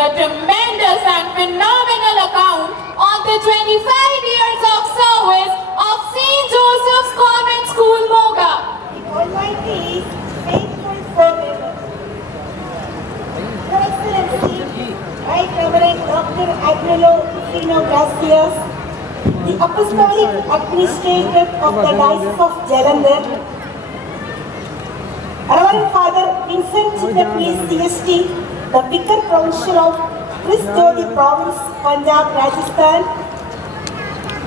the tremendous and phenomenal account on the 25 years of service of St. Joseph's Convent School, Moga. The Almighty is faithful forever. Your Excellency, Right Reverend Dr. Agnolo Fino Gracias, the Apostolic Administrator of the Diocese of Jalandhar, Reverend Father Vincent PCST, the Vicar Provincial of Christchurch Province, Punjab, Rajasthan,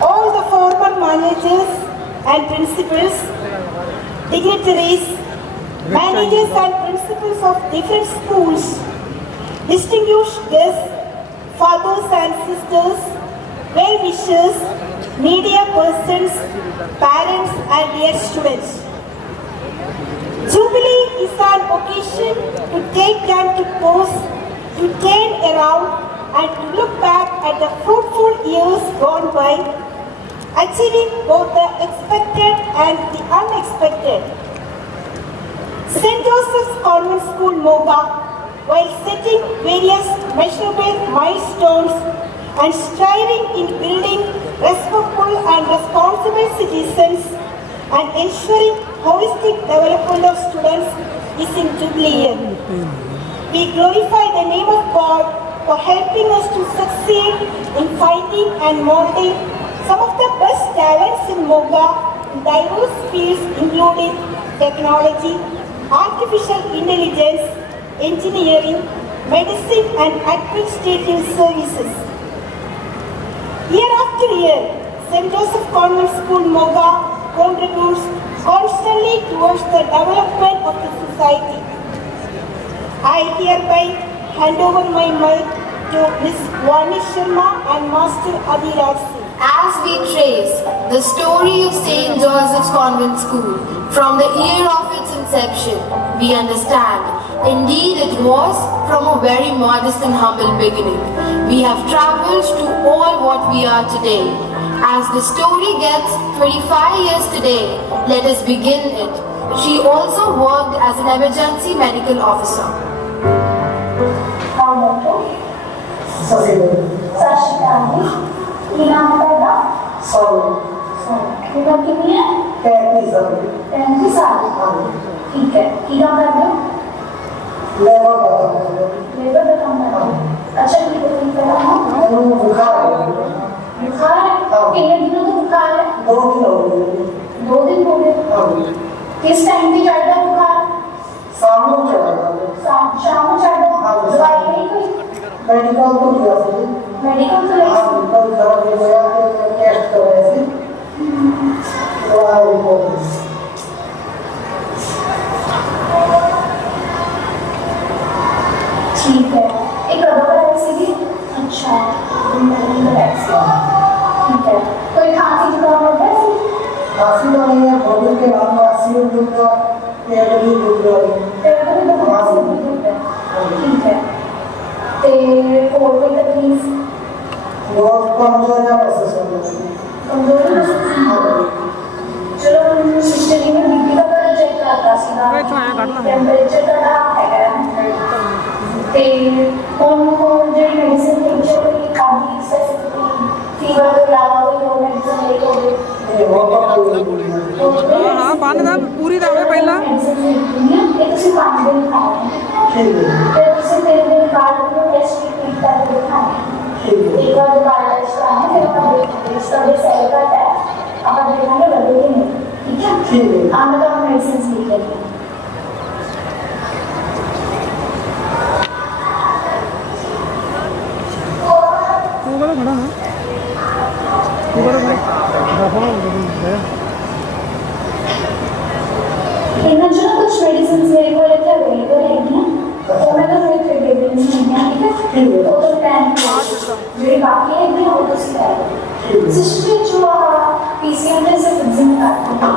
all the former managers and principals, dignitaries, managers and principals of different schools, distinguished guests, fathers and sisters, well-wishers, media persons, parents and dear students. Jubilee is an occasion to take time to pause, to turn around and to look back at the fruitful years gone by, achieving both the expected and the unexpected. St. Joseph's Convent School, Moga, while setting various measurable milestones and striving in building respectful and responsible citizens and ensuring holistic development of students is in Jubilee year. We glorify the name of God for helping us to succeed in finding and molding some of the best talents in Moga in diverse fields including technology, artificial intelligence, engineering, medicine and administrative services. Year after year, St. Joseph Convent School, Moga contributes constantly towards the development of the society. I hereby hand over my mic to Ms. Vani Sharma and Master Adhiraj Singh. As we trace the story of St. Joseph's Convent School from the year of its inception, we understand, indeed it was from a very modest and humble beginning. We have travelled to all what we are today. As the story gets 25 years today, let us begin it. She also worked as an emergency medical officer. कितने दिनों से बुखार है? 2 दिन हो गए। 2 दिन हो गए? हाँ। किस टाइम पे चढ़ता है बुखार? शाम को चढ़ता है। शाम को मेडिकल को किया ਸੀ मेडिकल तो हाँ मेडिकल करा के गया तो टेस्ट करवाए थे तो आ रिपोर्ट ठीक है एक रबर वैक्सीन भी अच्छा रबर वैक्सीन ठीक है कोई खांसी जुकाम होता है खांसी तो नहीं है बॉडी के नाम का सीओ दूंगा पेट भी दूंगा पेट में तो खांसी होती है ठीक है ते और कोई तकलीफ बहुत कमजोर है महसूस हो रही है कमजोरी महसूस चलो हम सिस्टर ने बीपी का कर चेक करता सीधा टेंपरेचर का है ते कौन ਜਿਹੜੀ ਮੈਡੀਸਿਨ ਦੀ ਜਿਹੜੀ ਕਾਫੀ ਸਪੈਸਿਫਿਕਲੀ ਫੀਵਰ ਤੋਂ ਇਲਾਵਾ ਕੋਈ ਹੋਰ ਮੈਡੀਸਿਨ ਲੈ ਕੇ वो तो ਹਾਂ ਬੰਨ ਦਾ ਪੂਰੀ ਦਾ ਹੋਵੇ ਪਹਿਲਾਂ ਇਹ ਤੁਸੀਂ 5 ਦਿਨ ਖਾਣਾ ठीक है ਤੇ ਤੁਸੀਂ 3 ਦਿਨ ਬਾਅਦ ਨੂੰ ਟੈਸਟ ਰਿਪੀਟ ਕਰਕੇ ਦਿਖਾਣਾ ठीक है एक बार बार टेस्ट कराना फिर ਆਪਾਂ ਦੇਖਾਂਗੇ ਇਸ ਦਾ ਸੈਲ का है ਆਪਾਂ ਦੇਖਾਂਗੇ ਵਧੇ ਕਿ ਨਹੀਂ ठीक है ठीक है ਆਮ ਤਾਂ ਮੈਡੀਸਿਨਸ ਲਿਖ ਲੈਂਦੇ ਤੂੰ ਕਦੋਂ ਖੜਾ ਹਾਂ ਤੂੰ ਕਦੋਂ ਖੜਾ इतना जो ना कुछ मेडिसिन मेरे को लेके अवेलेबल है ना तो मैं तो फिर दे देनी है ठीक है वो तो प्लान जो बाकी है ना वो तो सिखाएगा सिस्टर जो पीसीएम में से फिक्सिंग करता है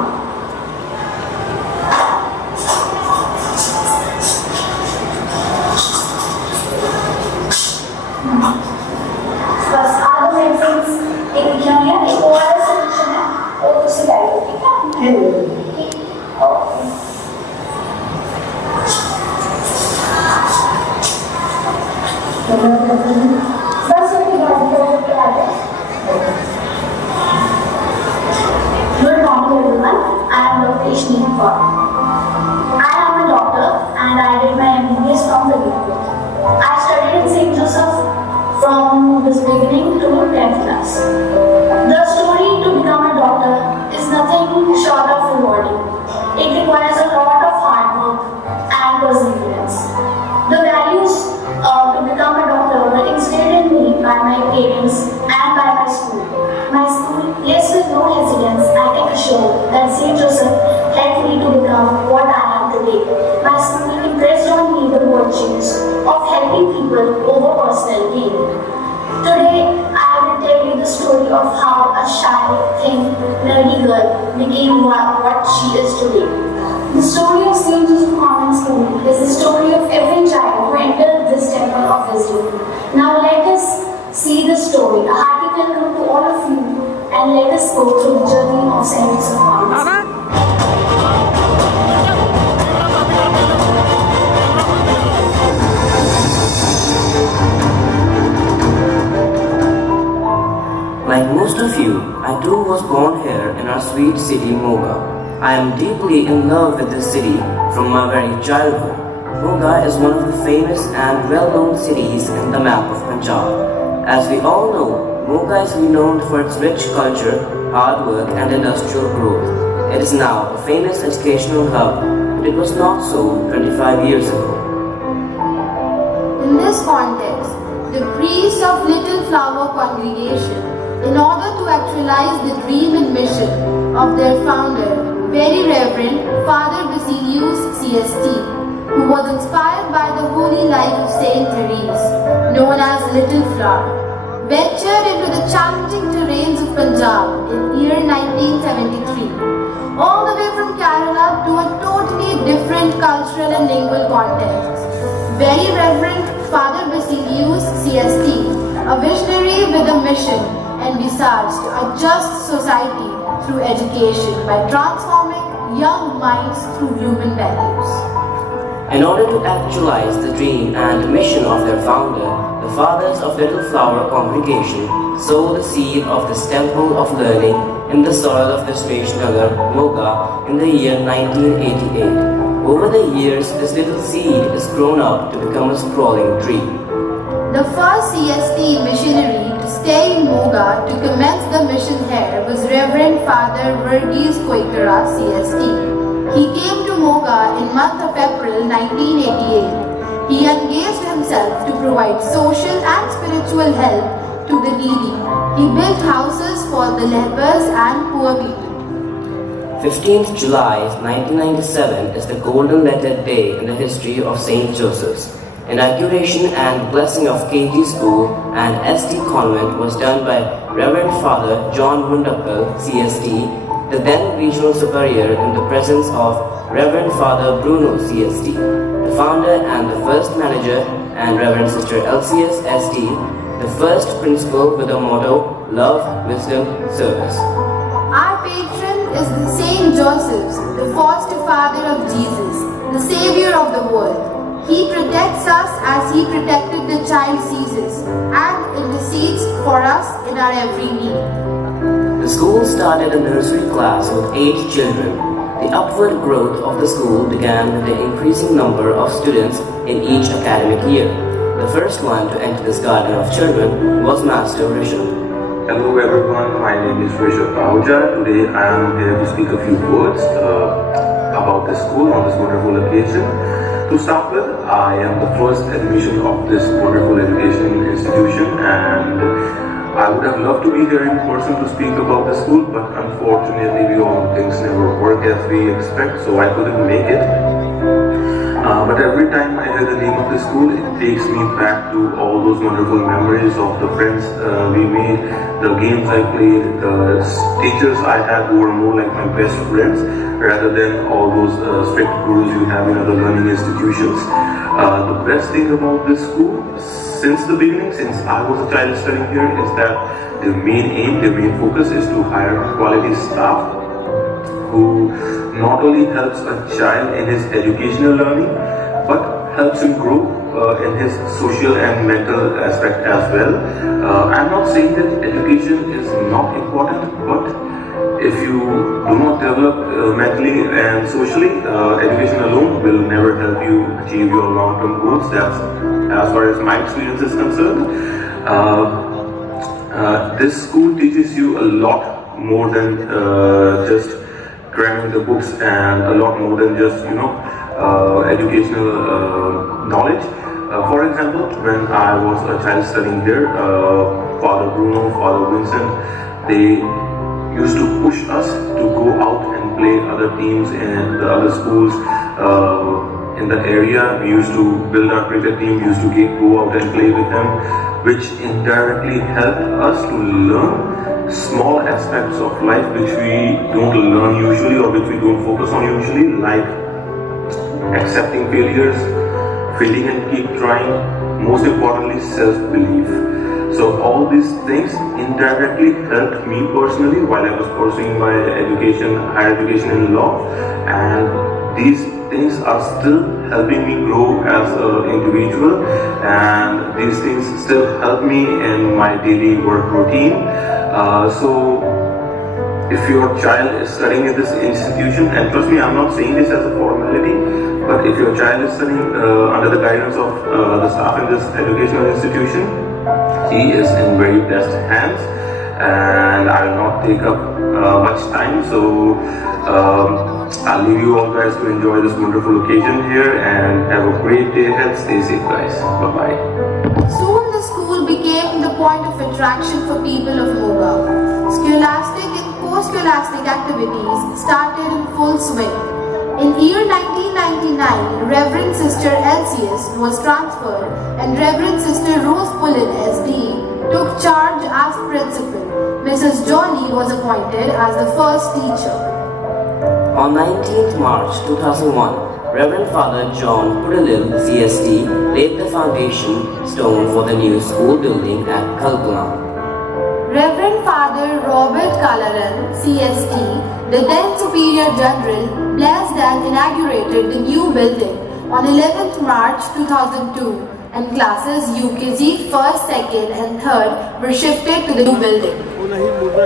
बस आधा मेडिसिन एक लिखना है एक और सॉल्यूशन है वो तो सिखाएगा ठीक है ठीक है Okay. बस मेरी बात करो क्या है Good morning everyone. I am Dr. Ishni Kaur. I am a doctor and I did my MBBS from the UK. I studied in St. Joseph from this beginning to 10th class. The story to become a doctor is nothing short of rewarding. It requires a lot of hard work and perseverance. The values to become a doctor were instilled in me by my parents and by my school. My school, yes, with no hesitance, I can assure that St. Joseph helped me to become what I am today. My school impressed on me the virtues of helping people over personal gain. Today, I will tell you the story of how a shy, thin, nerdy girl became what she is today. The story of St. Joseph Convent School is the story of every child who entered this temple of wisdom. Now let us see the story. A hearty welcome to all of you and let us go through the journey of St. Joseph Convent School. Like most of you, I too was born here in our sweet city Moga. I am deeply in love with this city from my very childhood. Moga is one of the famous and well-known cities in the map of Punjab. As we all know, Moga is renowned for its rich culture, hard work and industrial growth. It is now a famous educational hub, but it was not so 25 years ago. In this context, the priests of Little Flower Congregation, in order to actualize the dream and mission of their founder, Very Reverend Father Basilius CST, who was inspired by the holy life of Saint Therese, known as Little Flower, ventured into the challenging terrains of Punjab in year 1973, all the way from Kerala to a totally different cultural and lingual context. Very Reverend Father Basilius CST, a visionary with a mission, envisaged a just society through education by transforming young minds through human values. In order to actualize the dream and mission of their founder, the fathers of Little Flower Congregation sowed the seed of this temple of learning in the soil of Vishweshnagar, Moga in the year 1988. Over the years, this little seed is grown up to become a sprawling tree. The first CST missionary to stay in Moga to commence the mission here was Reverend Father Verghese Koikara CST. He came to Moga in month of April 1988. He engaged himself to provide social and spiritual help to the needy. He built houses for the lepers and poor people. 15th July 1997 is the golden letter day in the history of St. Joseph's. Inauguration and blessing of KG School and ST Convent was done by Reverend Father John Mundakkal, CST, the then regional superior, in the presence of Reverend Father Bruno, CST, the founder and the first manager, and Reverend Sister LCS ST, the first principal, with the motto, Love, Wisdom, Service. Our patron is the Saint Joseph's, the foster father of Jesus, the savior of the world. He protects us as he protected the child Jesus and intercedes for us in our every need. The school started a nursery class with 8 children. The upward growth of the school began with the increasing number of students in each academic year. The first one to enter this garden of children was Master Rishabh. Hello everyone, my name is Rishabh Ahuja. Today I am here to speak a few words about the school on this wonderful occasion. To start with, I am the first admission of this wonderful education institution, and I would have loved to be here in person to speak about the school, but unfortunately things never work as we expect, so I couldn't make it. But every time I hear the name of the school, it takes me back to all those wonderful memories of the friends we made, the games I played, the teachers I had who were more like my best friends rather than all those strict gurus you have in other learning institutions. The best thing about this school, since the beginning, since I was a child studying here, is that their main aim, their main focus is to hire quality staff who not only helps a child in his educational learning, but helps him grow in his social and mental aspect as well. I'm not saying that education is not important, but if you do not develop mentally and socially, education alone will never help you achieve your long-term goals. That's as far as my experience is concerned. This school teaches you a lot more than just cramming the books, and a lot more than just educational knowledge. For example, when I was a child studying here, Father Bruno, Father Vincent, they used to push us to go out and play other teams in the other schools in the area. We used to build our cricket team, we used to go out and play with them, which indirectly helped us to learn small aspects of life which we don't learn usually, or which we don't focus on usually, like accepting failures, failing and keep trying, most importantly self-belief. So all these things indirectly helped me personally while I was pursuing my education, higher education in law, and these things are still helping me grow as an individual, and these things still help me in my daily work routine. So if your child is studying in this institution, and trust me, I'm not saying this as a formality, but if your child is studying under the guidance of the staff in this educational institution, he is in very best hands, and I will not take up much time, so I'll leave you all guys to enjoy this wonderful occasion here, and have a great day ahead. Stay safe guys. Bye-bye. Soon the school became the point of attraction for people of Moga. Scholastic and post-scholastic activities started in full swing. In year 1999, Reverend Sister LCS was transferred and Reverend Sister Rose Pullen SD took charge as principal. Mrs. Jolly was appointed as the first teacher. On 19th March 2001, Reverend Father John Pudalil, CST, laid the foundation stone for the new school building at Kalpuna. Reverend Father Robert Kalaran, CST, the then Superior General, blessed and inaugurated the new building on 11th March 2002, and classes UKG 1st, 2nd and 3rd were shifted to the new building.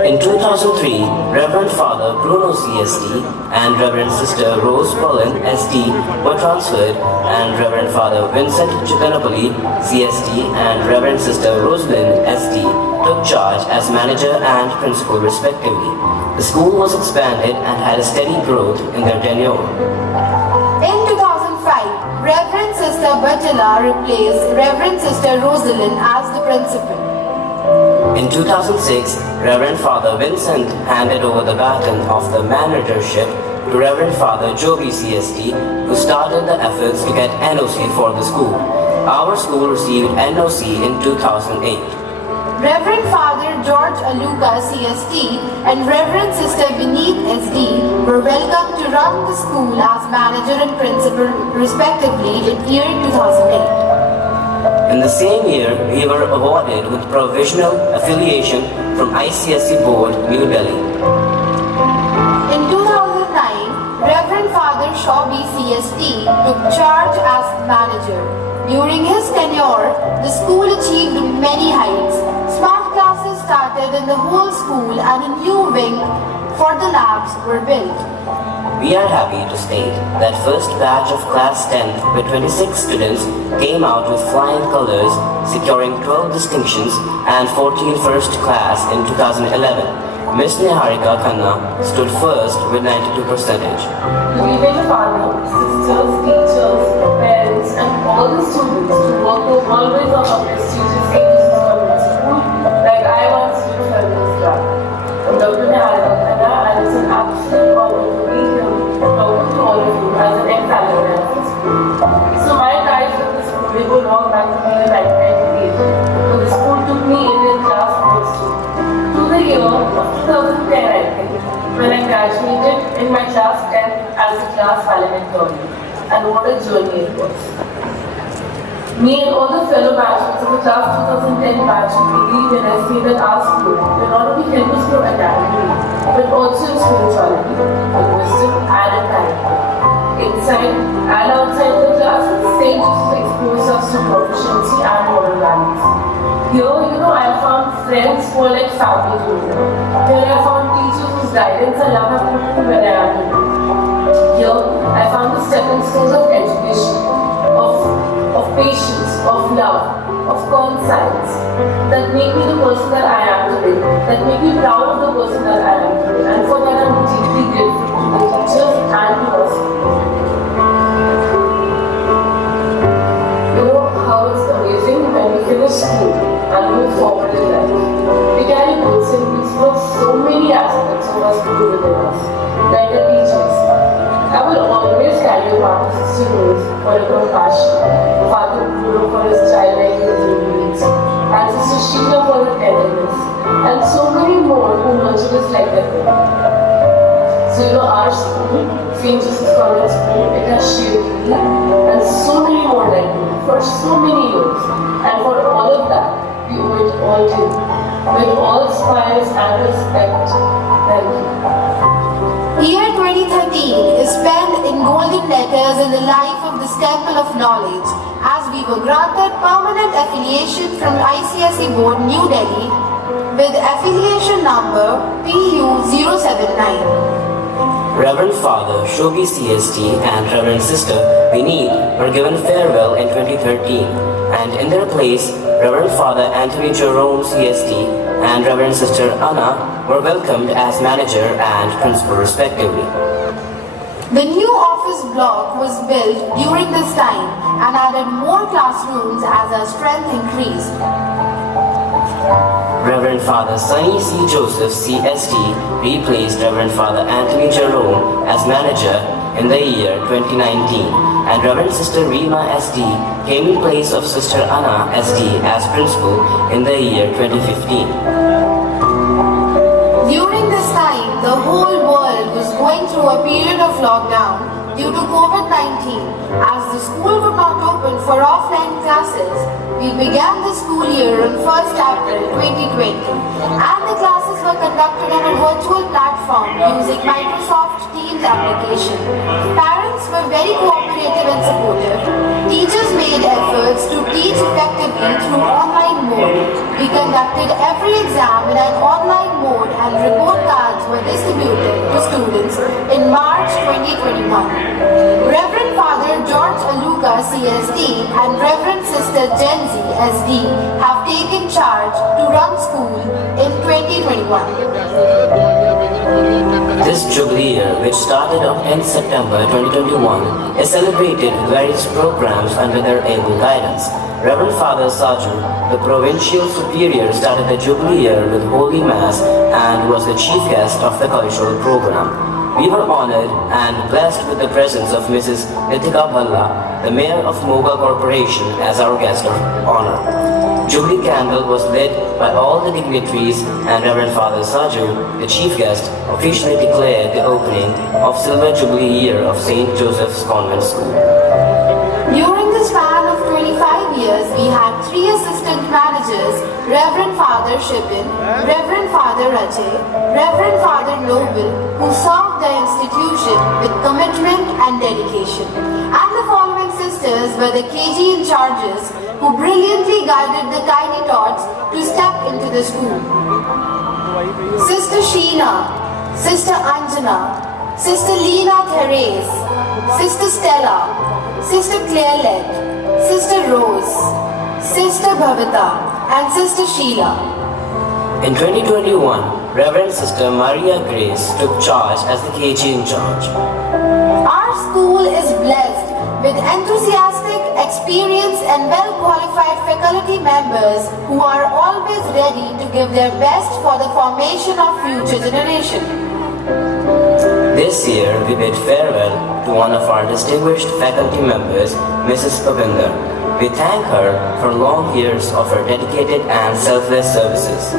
In 2003, Reverend Father Bruno CST and Reverend Sister Rose Pullen ST were transferred, and Reverend Father Vincent Chikanapalli CST and Reverend Sister Rosalind ST took charge as manager and principal respectively. The school was expanded and had a steady growth in their tenure. In 2005, Reverend Sister Batala replaced Reverend Sister Rosalind as the principal. In 2006, Reverend Father Vincent handed over the baton of the managership to Reverend Father Joby CST, who started the efforts to get NOC for the school. Our school received NOC in 2008. Reverend Father George Aluka CST and Reverend Sister Beneath SD were welcomed to run the school as manager and principal respectively in year 2008. In the same year, we were awarded with provisional affiliation from ICSE Board, New Delhi. In 2009, Reverend Father Shawby CST took charge as manager. During his tenure, the school achieved many heights. Smart classes started in the whole school and a new wing for the labs were built. We are happy to state that first batch of class 10 with 26 students came out with flying colors, securing 12 distinctions and 14 first class in 2011. Miss Niharika Khanna stood first with 92%. Leaving fathers, sisters, teachers, parents and all the students to work the always of a prestigious St. Convent School like I once did for this job. I'm Dr. Niharika Khanna and it's an absolute honor to be here talking to all of you as an ex-alumni of the school. So my ties with the school they go long back to the year 1998 when the school took me in class 1 to the year of 2010 I think, when I graduated in my class 10 as a class valedictorian, and what a journey it was. Me and all the fellow batchmates of the class 2010 batch believe when I say that our school will not only help us grow academically, but also in spirituality, in wisdom and in character. Inside and outside the classes, St. Joseph exposed us to proficiency and moral values. Here, I found friends who are like family to me. Here, I found teachers whose guidance and love have put me where I am today. Here, I found the stepping stones of education, of patience, of love, of conscience that make me the person that I am today, that make me proud of the person that I am today. And for that, I'm deeply grateful to the teachers and to us. How it's amazing when we finish school and move forward in life. We carry goods and pieces of so many aspects of us to do within us, like the teachers. I will always carry a part of Sister Rose for her compassion, Father Bruno for his childlike resilience, and Sister Sheila for her tenderness, and so many more who nurture us like that. So our school, St. Joseph's Convent School, it has shaped me and so many more like me for so many years. And for all of that, we owe it all to you. With all smiles and respect, thank you. Year 2013 is spelled in golden letters in the life of this temple of knowledge as we were granted permanent affiliation from ICSE Board, New Delhi with affiliation number PU079. Reverend Father Shobhi CST and Reverend Sister Vineet were given farewell in 2013, and in their place, Reverend Father Anthony Jerome CST and Reverend Sister Anna were welcomed as manager and principal respectively. The new office block was built during this time and added more classrooms as our strength increased. Reverend Father Sunny C. Joseph CST replaced Reverend Father Anthony Jerome as manager in the year 2019, and Reverend Sister Rima SD came in place of Sister Anna SD as principal in the year 2015. During this time, the whole world was going through a period of lockdown due to COVID-19. As the school would not open for offline classes, we began the school year on 1st April 2020, and the classes were conducted on a virtual platform using Microsoft Teams application. Parents were very cooperative and supportive. Teachers made efforts to teach effectively through online mode. We conducted every exam in an online mode and report cards were distributed to students in March 2021. Reverend Father George Aluka CSD and Reverend Sister Genzi SD have taken charge to run school in 2021. This Jubilee year, which started on 10th September 2021, is celebrated with various programs under their able guidance. Reverend Father Saju, the Provincial Superior, started the Jubilee year with Holy Mass and was the chief guest of the cultural program. We were honored and blessed with the presence of Mrs. Nitika Bhalla, the Mayor of Moga Corporation, as our guest of honor. Jubilee Candle was lit by all the dignitaries, and Reverend Father Saju, the chief guest, officially declared the opening of Silver Jubilee year of St. Joseph's Convent School. During the span of 25 years, we had 3 assistant managers, Reverend Father Shipin, Reverend Father Ajay, Reverend Father Noble, who served the institution with commitment and dedication. And the following sisters were the KG in charges who brilliantly guided the tiny tots to step into the school. Sister Sheena, Sister Anjana, Sister Leena Therese, Sister Stella, Sister Clairette, Sister Rose, Sister Bhavita, and Sister Sheila. In 2021, Reverend Sister Maria Grace took charge as the KG in charge. Our school is blessed with enthusiastic, experienced, and well-qualified faculty members who are always ready to give their best for the formation of future generation. This year, we bid farewell to one of our distinguished faculty members, Mrs. Pavinder. We thank her for long years of her dedicated and selfless services.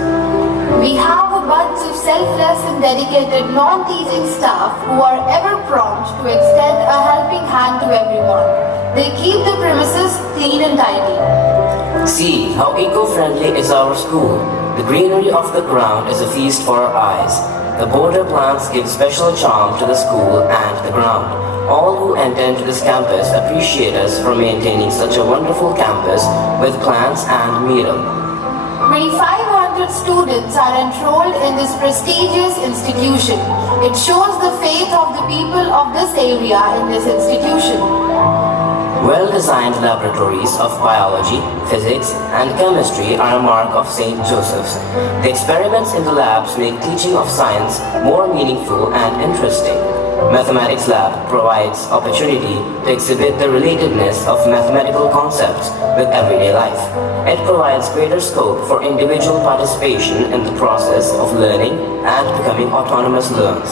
We have a bunch of selfless and dedicated non-teaching staff who are ever prompt to extend a helping hand to everyone. They keep the premises clean and tidy. See how eco-friendly is our school. The greenery of the ground is a feast for our eyes. The border plants give special charm to the school and the ground. All who enter into this campus appreciate us for maintaining such a wonderful campus with plants and meadow. 2,500 students are enrolled in this prestigious institution. It shows the faith of the people of this area in this institution. Well-designed laboratories of biology, physics, and chemistry are a mark of St. Joseph's. The experiments in the labs make teaching of science more meaningful and interesting. Mathematics lab provides opportunity to exhibit the relatedness of mathematical concepts with everyday life. It provides greater scope for individual participation in the process of learning and becoming autonomous learners.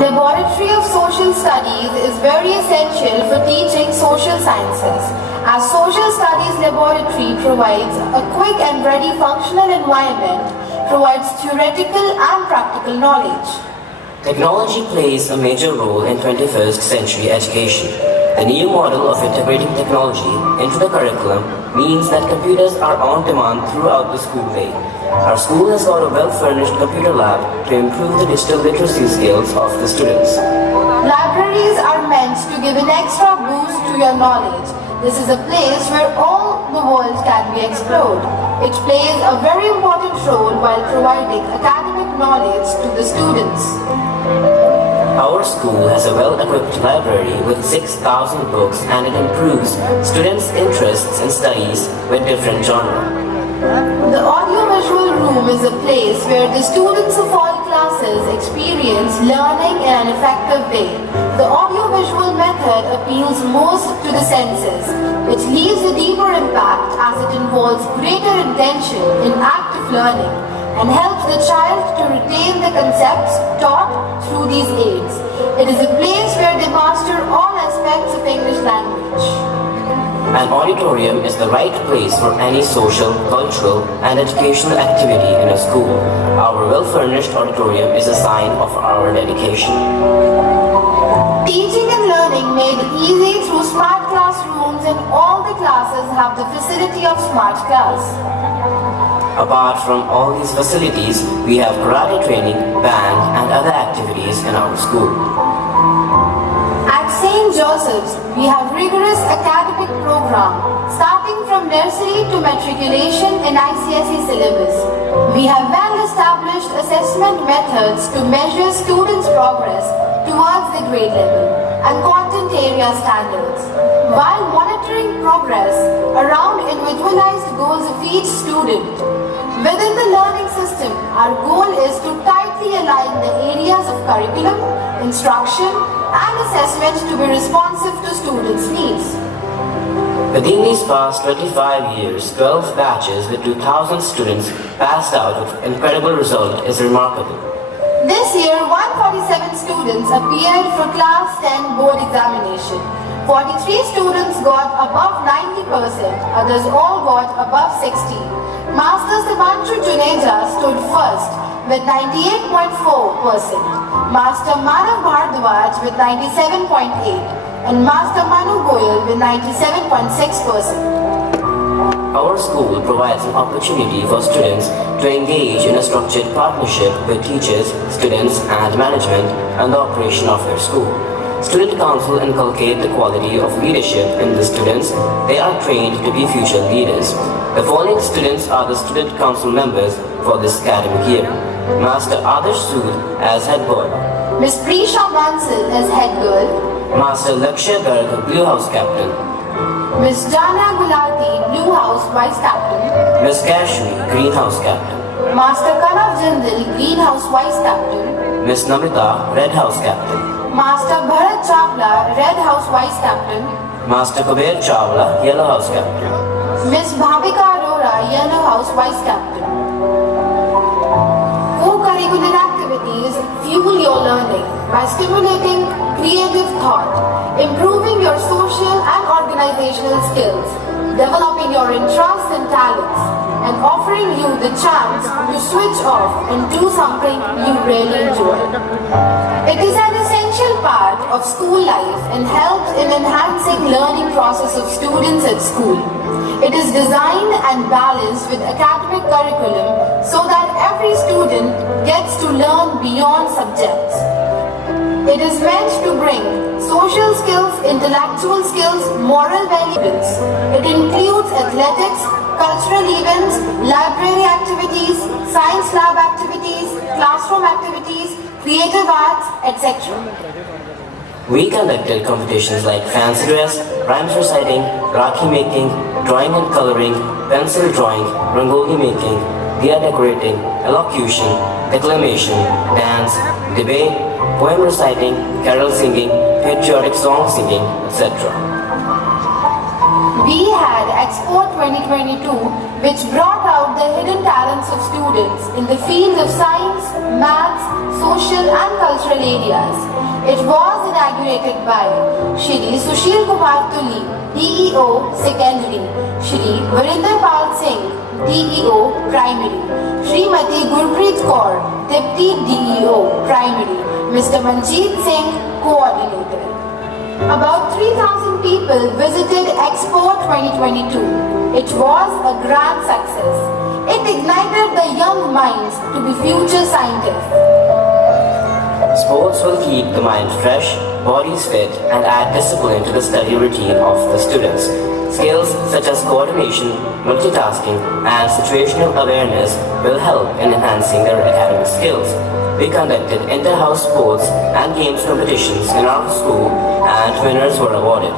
Laboratory of Social Studies is very essential for teaching social sciences, as Social Studies Laboratory provides a quick and ready functional environment, provides theoretical and practical knowledge. Technology plays a major role in 21st century education. The new model of integrating technology into the curriculum means that computers are on demand throughout the school day. Our school has got a well-furnished computer lab to improve the digital literacy skills of the students. Libraries are meant to give an extra boost to your knowledge. This is a place where all the world can be explored. It plays a very important role while providing academic knowledge to the students. Our school has a well-equipped library with 6,000 books, and it improves students' interests in studies with different genres. The audiovisual room is a place where the students of all classes experience learning in an effective way. The audiovisual method appeals most to the senses, which leaves a deeper impact as it involves greater intention in active learning and helps the child to retain the concepts taught through these aids. It is a place where they master all aspects of English language. An auditorium is the right place for any social, cultural, and educational activity in a school. Our well-furnished auditorium is a sign of our dedication. Teaching and learning made easy through smart classrooms, and all the classes have the facility of smart class. Apart from all these facilities, we have karate training, band, and other activities in our school. At St. Joseph's, we have rigorous academic program, starting from nursery to matriculation in ICSE syllabus. We have well-established assessment methods to measure students' progress towards the grade level and content area standards, while monitoring progress around individualized goals of each student. Within the learning system, our goal is to tightly align the areas of curriculum, instruction, and assessment to be responsive to students' needs. Within these past 25 years, 12 batches with 2,000 students passed out with incredible result is remarkable. This year, 147 students appeared for Class 10 board examination. 43 students got above 90%, others all got above 60. Master Sivanshu Juneja stood first with 98.4%, Master Manav Bhardwaj with 97.8%, and Master Manu Goyal with 97.6%. Our school provides an opportunity for students to engage in a structured partnership with teachers, students, and management and the operation of their school. Student Council inculcate the quality of leadership in the students. They are trained to be future leaders. The following students are the Student Council members for this academic year. Master Adarsh Sood as head boy. Miss Prisha Bansal as head girl. Master Lakshya Garg, Blue House Captain. Miss Jana Gulati, Blue House Vice Captain. Miss Kashmi, Green House Captain. Master Kanav Jindal, Green House Vice Captain. Miss Namita, Red House Captain. Master Bharat Chawla, Red House Vice Captain. Master Kabir Chawla, Yellow House Captain. Miss Bhavika Arora, Yellow House Vice Captain. Co-curricular activities fuel your learning by stimulating creative thought, improving your social and organizational skills, developing your interests and talents, and offering you the chance to switch off and do something you really enjoy. It is an essential part of school life and helps in enhancing learning process of students at school. It is designed and balanced with academic curriculum so that every student gets to learn beyond subjects. It is meant to bring social skills, intellectual skills, moral values. It includes athletics, cultural events, library activities, science lab activities, classroom activities, creative arts, etc. We conducted competitions like fancy dress, rhymes reciting, rakhi making, drawing and coloring, pencil drawing, rangoli making, diya decorating, elocution, declamation, dance, debate, poem reciting, carol singing, patriotic song singing, etc. We had Expo 2022, which brought out the hidden talents of students in the fields of science, maths, social and cultural areas. It was inaugurated by Shri Sushil Kumar Tuli, DEO Secondary, Shri Varinder Pal Singh, DEO Primary, Srimati Gurpreet Kaur, Deputy DEO Primary, Mr. Manjeet Singh, Coordinator. About 3,000 people visited Expo 2022. It was a grand success. It ignited the young minds to be future scientists. Sports will keep the mind fresh, bodies fit, and add discipline to the study routine of the students. Skills such as coordination, multitasking, and situational awareness will help in enhancing their academic skills. We conducted inter-house sports and games competitions in our school, and winners were awarded.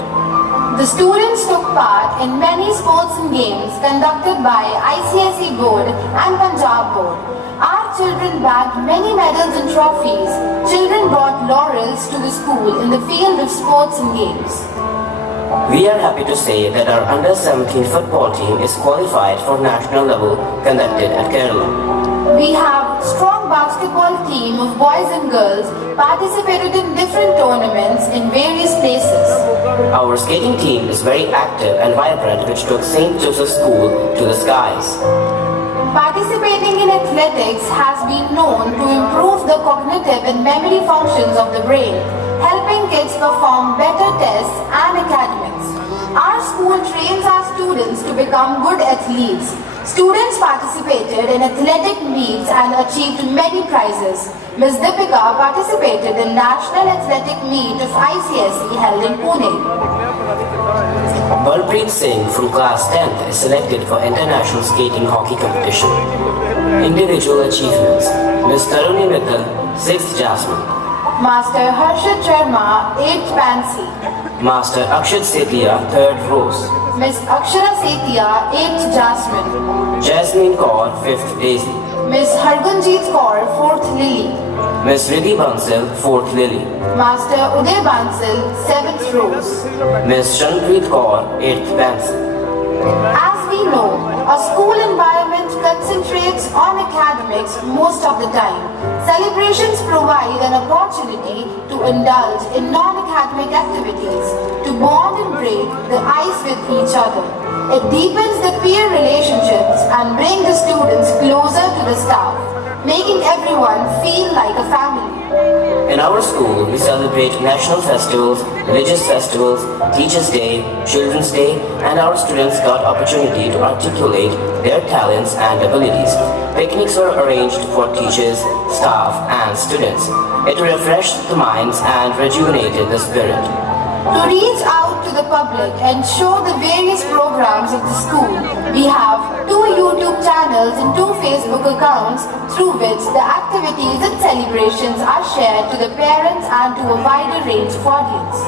The students took part in many sports and games conducted by ICSE Board and Punjab Board. Our children bagged many medals and trophies. Children brought laurels to the school in the field of sports and games. We are happy to say that our under-17 football team is qualified for national level conducted at Kerala. We have strong basketball team of boys and girls participated in different tournaments in various places. Our skating team is very active and vibrant, which took St. Joseph's School to the skies. Participating in athletics has been known to improve the cognitive and memory functions of the brain, helping kids perform better tests and academics. Our school trains our students to become good athletes. Students participated in athletic meets and achieved many prizes. Ms. Deepika participated in National Athletic Meet of ICSE held in Pune. Balpreet Singh from class 10th is selected for international skating hockey competition. Individual achievements: Ms. Taruni Mittal, 6th Jasmine. Master Harshit Sharma, 8th Pansy. Master Akshat Sethia, 3rd Rose. Miss Akshara Setia, 8th Jasmine. Jasmine Kaur, 5th Daisy. Miss Hargunjeet Kaur, 4th Lily. Miss Riddhi Bansal, 4th Lily. Master Uday Bansal, 7th Rose. Miss Shanpreet Kaur, 8th Bansal. As we know, a school environment concentrates on academics most of the time. Celebrations provide an opportunity to indulge in non-academic activities, to bond and break the ice with each other. It deepens the peer relationships and brings the students closer to the staff, making everyone feel like a family. In our school, we celebrate national festivals, religious festivals, Teachers' Day, Children's Day, and our students got opportunity to articulate their talents and abilities. Picnics were arranged for teachers, staff, and students. It refreshed the minds and rejuvenated the spirit. To reach out to the public and show the various programs of the school, we have 2 YouTube channels and 2 Facebook accounts through which the activities and celebrations are shared to the parents and to a wider range of audience.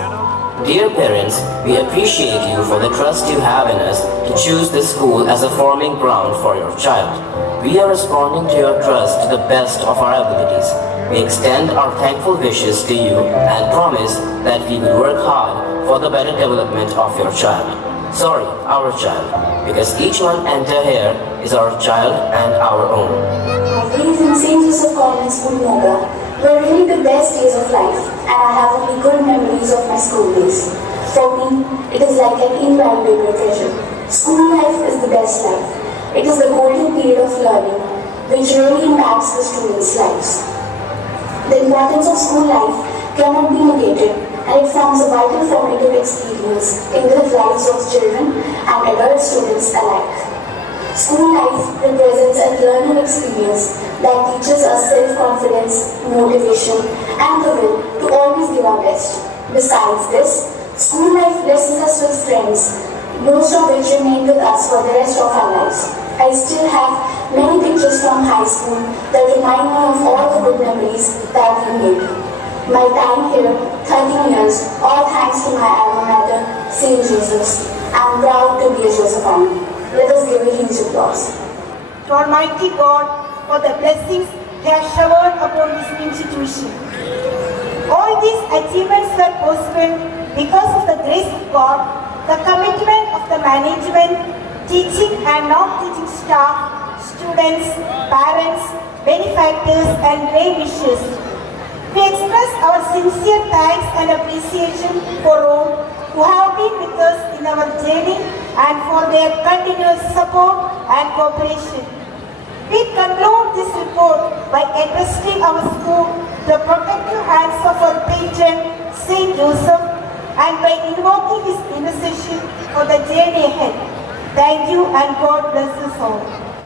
Dear parents, we appreciate you for the trust you have in us to choose this school as a forming ground for your child. We are responding to your trust to the best of our abilities. We extend our thankful wishes to you and promise that we will work hard for the better development of your child. Sorry, our child, because each one enter here is our child and our own. My days in St. Joseph Convent School, Moga, were really the best days of life, and I have only good memories of my school days. For me, it is like an invaluable treasure. School life is the best life. It is the golden period of learning, which really impacts the students' lives. The importance of school life cannot be negated, and it forms a vital formative experience in the lives of children and adult students alike. School life represents a learning experience that teaches us self-confidence, motivation, and the will to always give our best. Besides this, school life blesses us with friends, most of which remain with us for the rest of our lives. I still have many pictures from high school that remind me of all the good memories that we made. My time here, 13 years, all thanks to my alma mater, St. Joseph's. I am proud to be a Josephine. Let us give a huge applause. To Almighty God for the blessings He has showered upon this institution. All these achievements were possible because of the grace of God, the commitment of the management, teaching and non-teaching staff, students, parents, benefactors and well-wishers. We express our sincere thanks and appreciation for all who have been with us in our journey and for their continuous support and cooperation. We conclude this report by entrusting our school to the protective hands of our patron, St. Joseph, and by invoking his intercession for the journey ahead. Thank you and God bless us all.